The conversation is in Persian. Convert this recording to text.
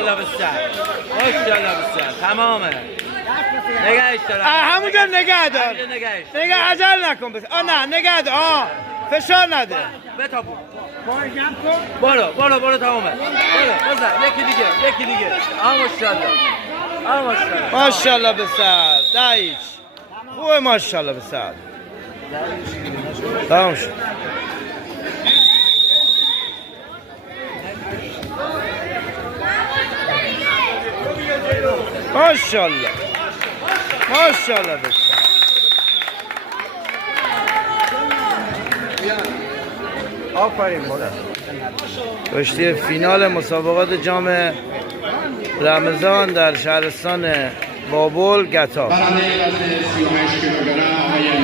ماشاءالله بسر ماشاءالله بسر تمامه نگهش دارم همونجا نگه دار نگه عجل نکن بس نه نگه دار فشار نده بتابون برو تمامه برو بزن یکی دیگه ماشاءالله ماشاءالله بسر دایش خوبه ماشاءالله بسر تمام شد ماشاءالله بسر آفرین مادر کشتی فینال مسابقات جام رمضان در شهرستان بابل گتا. برنده وزن 38 کیلوگرم آقای